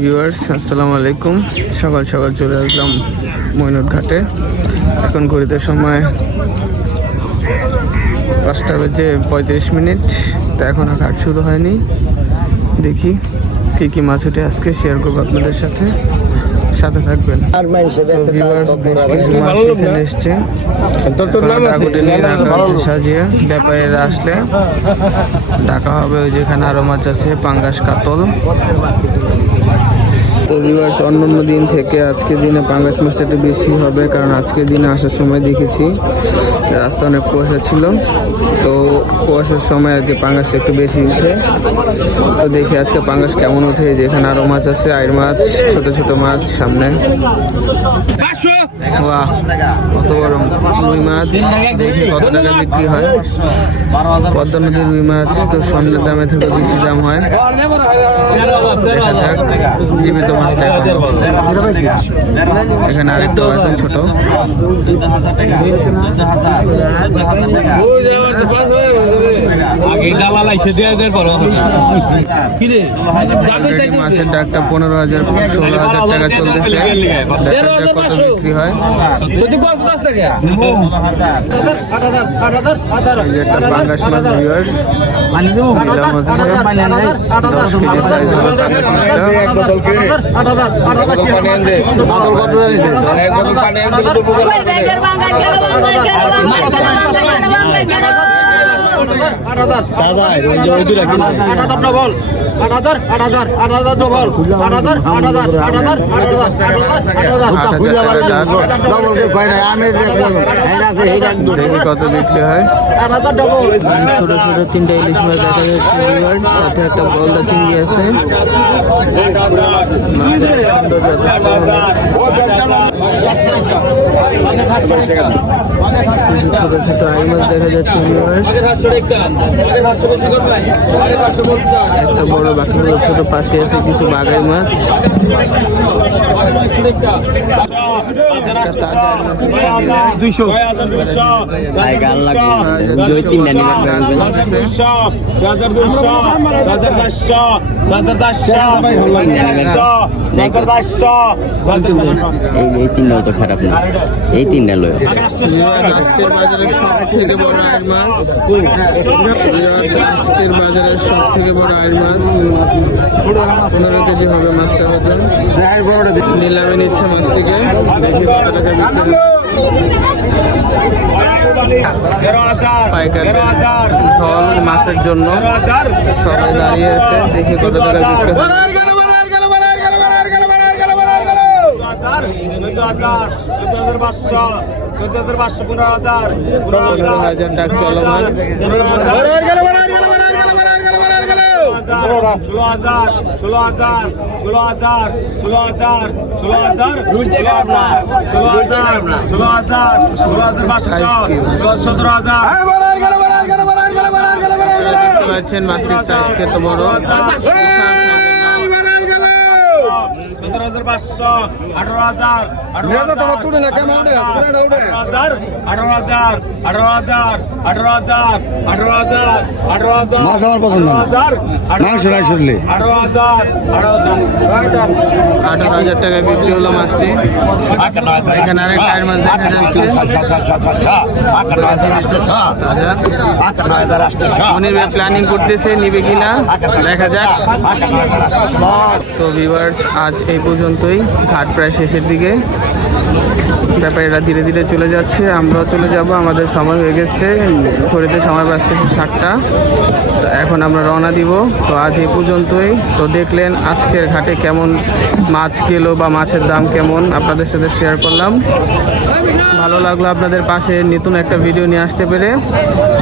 Viewers আসসালামু আলাইকুম। সকাল সকাল চলে আসলাম মৈনট ঘাটে। এখন ঘড়িতে সময় পাঁচটা বেজে পঁয়ত্রিশ মিনিট। তা এখনও ঘাট শুরু হয়নি। দেখি কী কী মাছ উঠে আজকে শেয়ার করব আপনাদের সাথে। সাথে থাকবেন। এসছে। সাজিয়ে ব্যাপারীরা আসলে। ডাকা হবে ওই যেখানে আরও মাছ আছে পাঙ্গাস কাতল। ভিউয়ার্স অন্য অন্য দিন থেকে আজকের দিনে পাঙ্গাস মাছটা একটু বেশি হবে, কারণ আজকের দিনে আসার সময় দেখেছি রাস্তা অনেক কুয়াশা ছিল। তো কুয়াশার সময় আর কি পাঙ্গাসটা একটু বেশি উঠে তো দেখি আজকে পাঙ্গাস কেমন উঠে যেখানে আরও মাছ আছে আইর মাছ, ছোট ছোট মাছ সামনে। বাহ কত বড় রুই মাছ। দেখি কত টাকা বিক্রি হয়। পদ্মা নদীর রুই মাছ তো স্বর্ণের দামে থেকে বেশি দাম হয়। দেখা যাক জীবিত মাছটা এখন। এখানে আরেকটু আছে ছোট। দালাল আইসে মাছের ডাকটা পনেরো হাজার ষোলো হাজার টাকা চলতেছে কত বিক্রি হয় এই কত বিক্রি হয় ছোট ছোট তিনটা ইলিশ মাছ দেখা যাচ্ছে। সাথে একটা গলদা চিংড়ি আছে ছোট ছোট আই মাছ দেখা যাচ্ছে একটা বড় বাকি ছোট পাশে আছে কিছু বাগাই মাছ দুইশো। দুই তিনটা নিলাম এই তিনটাও তো খারাপ না এই তিনটা লয় আজকের বাজারে সব থেকে বড়। আয়ের মাছ আজকের বাজারের সব থেকে বড়। আয়ের মাছ পনেরো কেজি হবে মাছটা নিলামে নিচ্ছে মাছটিকে দেখি কত টাকা ঢল মাছের জন্য সবাই দাঁড়িয়ে আছে দেখি কত টাকা বিক্রি হয় পনেরো হাজার টাকা চলমান ষোলো হাজার ষোলো হাজার ষোলো হাজার ষোলো হাজার ষোলো হাজার ষোলো হাজার ষোলো হাজার ষোলো হাজার ষোলো হাজার পাঁচশো ষোলো সতেরো হাজার পাচ্ছেন মাছের সাইজ কত বড় সতেরো হাজার পাঁচশো আঠারো হাজার আঠারো হাজার আঠারো হাজার আঠারো হাজার আঠারো হাজার আঠারো হাজার আঠারো হাজার মাছ আমার পছন্দ হাজার মাংস নাই শুনলে। আঠারো হাজার আঠারো হাজার আঠারো বিক্রি হলো মাছটি এখানে আরেক টায়ার মাছ দেখা যাচ্ছে প্ল্যানিং করতেছে নিবে কিনা দেখা যাক তো আজ এই পর্যন্তই। ঘাট প্রায় শেষের দিকে। ব্যাপারীরা ধীরে ধীরে চলে যাচ্ছে। আমরাও চলে যাব। আমাদের সময় হয়ে গেছে। ঘড়িতে সময় বাঁচতেছে সাতটা। তো এখন আমরা রওনা দিব। তো আজ এ পর্যন্তই। তো দেখলেন আজকের ঘাটে কেমন মাছ গেলো বা মাছের দাম কেমন? আপনাদের সাথে শেয়ার করলাম। ভালো লাগল আপনাদের পাশে নতুন একটা ভিডিও নিয়ে আসতে পেরে।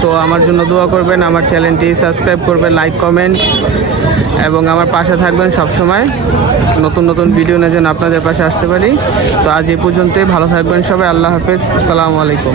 তো আমার জন্য দোয়া করবেন, আমার চ্যানেলটি সাবস্ক্রাইব করবেন লাইক কমেন্ট এবং আমার পাশে থাকবেন সব সময় নতুন নতুন ভিডিও নিয়ে যেন আপনাদের পাশে আসতে পারি। তো আজ এ পর্যন্তই, ভালো থাকবেন সবাই, আল্লাহ হাফেজ, আসসালামু আলাইকুম।